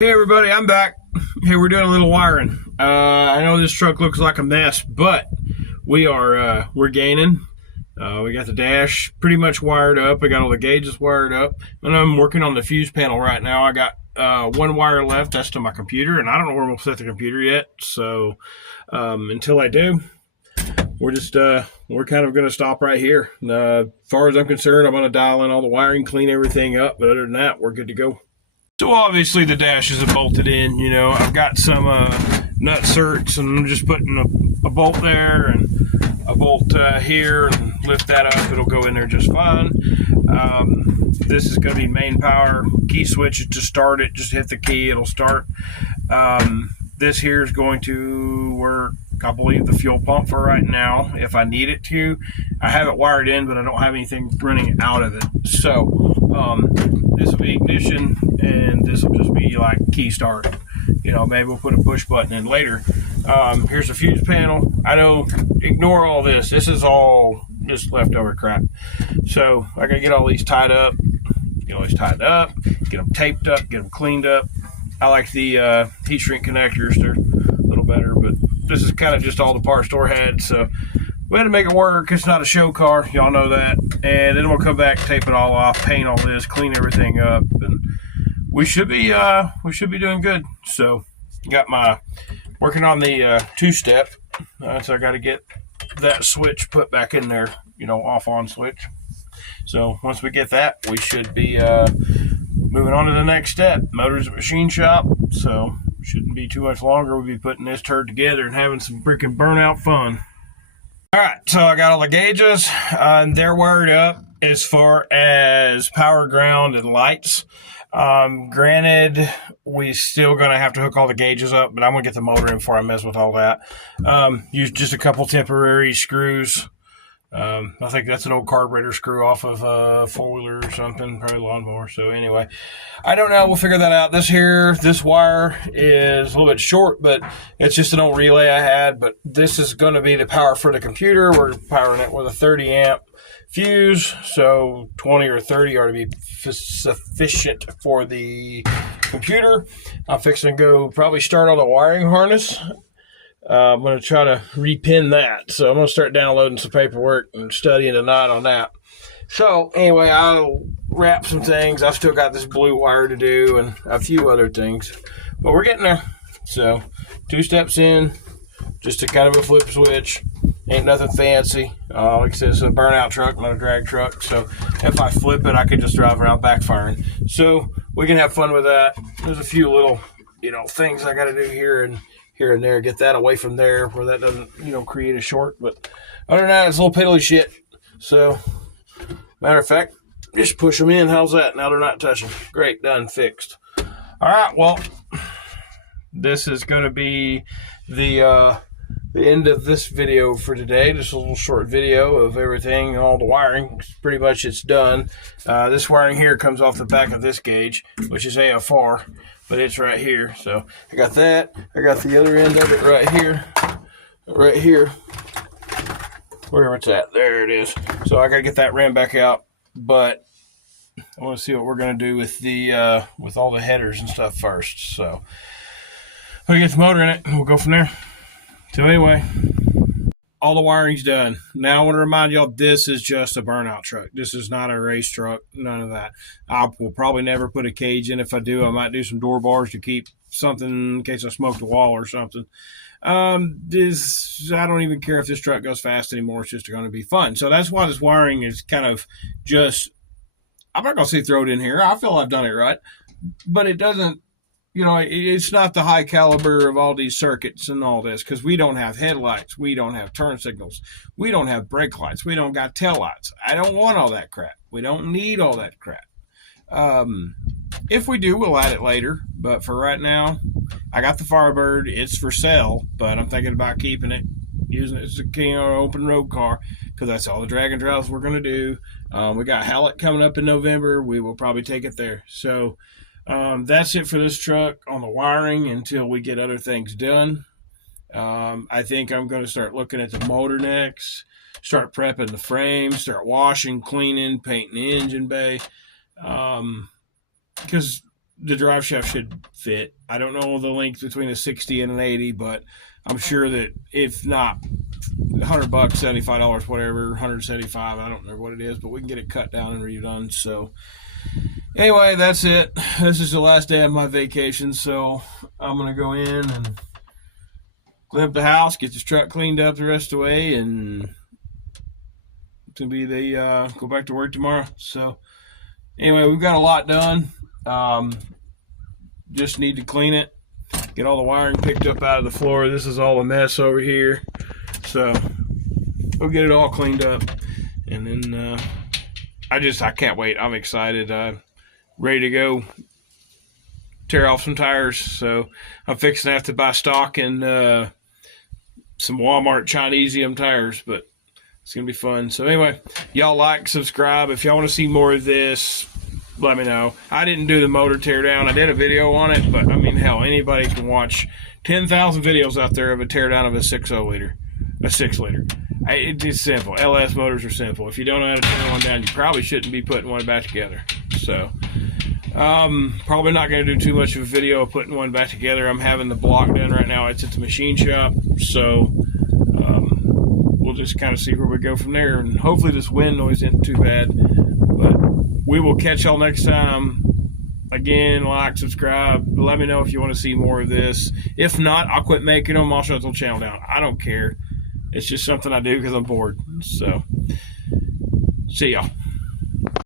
Hey everybody, I'm back. Hey, we're doing a little wiring. I know this truck looks like a mess, but we're gaining. We got the dash pretty much wired up. I got all the gauges wired up, and I'm working on the fuse panel right now. I got one wire left. That's to my computer, and I don't know where we'll set the computer yet. So until I do, we're kind of going to stop right here. As far as I'm concerned, I'm going to dial in all the wiring, clean everything up. But other than that, we're good to go. So obviously the dashes are bolted in. I've got some nut certs, and I'm just putting a bolt there and a bolt here, and lift that up. It'll go in there just fine. This is going to be main power. Key switch to start it. Just hit the key, it'll start. This here is going to work, I believe, the fuel pump for right now, if I need it to. I have it wired in, but I don't have anything running out of it. So this will be ignition, and this will just be like key start. Maybe we'll put a push button in later. Here's the fuse panel. I know, ignore all this. This is all just leftover crap. So I gotta get all these tied up. Get them taped up, get them cleaned up. I like the heat shrink connectors. They're a little better, but this is kind of just all the parts store had. So we had to make it work. It's not a show car, y'all know that. And then we'll come back, tape it all off, paint all this, clean everything up, and we should be doing good. So got my working on the two-step. So I got to get that switch put back in there, off on switch. So once we get that, we should be moving on to the next step. Motor's at machine shop, so shouldn't be too much longer. We'll be putting this turd together and having some freaking burnout fun. All right, so I got all the gauges. They're wired up as far as power, ground, and lights. Granted, we still going to have to hook all the gauges up, but I'm going to get the motor in before I mess with all that. Use just a couple temporary screws. I think that's an old carburetor screw off of a four-wheeler or something, probably lawnmower. So anyway, I don't know. We'll figure that out. This wire is a little bit short, but it's just an old relay I had. But this is going to be the power for the computer. We're powering it with a 30 amp fuse, so 20 or 30 ought to be sufficient for the computer. I'm fixing to go probably start on the wiring harness. I'm going to try to repin that. So I'm going to start downloading some paperwork and studying tonight on that. So anyway, I'll wrap some things. I've still got this blue wire to do and a few other things. But we're getting there. So 2 steps in, just a kind of a flip switch. Ain't nothing fancy. Like I said, it's a burnout truck, not a drag truck. So if I flip it, I can just drive around backfiring. So we can have fun with that. There's a few little, things I got to do here and there, get that away from there where that doesn't, create a short. But other than that, it's a little piddly shit. So, matter of fact, just push them in. How's that? Now they're not touching. Great, done, fixed. All right, well, this is going to be the end of this video for today. Just a little short video of everything, all the wiring. Pretty much it's done. This wiring here comes off the back of this gauge, which is AFR. But it's right here. So I got that. I got the other end of it right here. Right here. Wherever it's at. There it is. So I got to get that ran back out. But I want to see what we're going to do with the with all the headers and stuff first. So we'll get the motor in it. We'll go from there. So anyway, all the wiring's done. Now I want to remind y'all, this is just a burnout truck. This is not a race truck. None of that. I will probably never put a cage in. If I do, I might do some door bars to keep something in case I smoked a wall or something. I don't even care if this truck goes fast anymore. It's just going to be fun. So that's why this wiring is kind of just, I'm not going to say throw it in here. I feel I've done it right. But it doesn't, it's not the high caliber of all these circuits and all this, because we don't have headlights. We don't have turn signals. We don't have brake lights. We don't got tail lights. I don't want all that crap. We don't need all that crap. If we do, we'll add it later. But for right now, I got the Firebird. It's for sale, but I'm thinking about keeping it, using it as a open road car, because that's all the drag and drives we're going to do. We got Hallett coming up in November. We will probably take it there. So that's it for this truck on the wiring until we get other things done. I think I'm going to start looking at the motor next, start prepping the frame, start washing, cleaning, painting the engine bay. Because the drive shaft should fit. I don't know the length between a 60 and an 80, but I'm sure that if not $100, $75, whatever, 175, I don't know what it is, but we can get it cut down and redone. So anyway, that's it. This is the last day of my vacation, so I'm going to go in and clean up the house, get this truck cleaned up the rest of the way, and it's going to be go back to work tomorrow. So anyway, we've got a lot done. Just need to clean it, get all the wiring picked up out of the floor. This is all a mess over here. So we'll get it all cleaned up, and then I can't wait. I'm excited. Ready to go tear off some tires. So I'm fixing to have to buy stock and some Walmart Chinesium tires, but it's going to be fun. So anyway, y'all like, subscribe. If y'all want to see more of this, let me know. I didn't do the motor tear down. I did a video on it, but I mean, hell, anybody can watch 10,000 videos out there of a tear down of a 6 liter. It's simple. LS motors are simple. If you don't know how to tear one down, you probably shouldn't be putting one back together. So probably not going to do too much of a video of putting one back together. I'm having the block done right now. It's at the machine shop, so we'll just kind of see where we go from there. And hopefully this wind noise isn't too bad. But we will catch y'all next time. Again, like, subscribe. Let me know if you want to see more of this. If not, I'll quit making them. I'll shut the channel down. I don't care. It's just something I do because I'm bored. So, see y'all.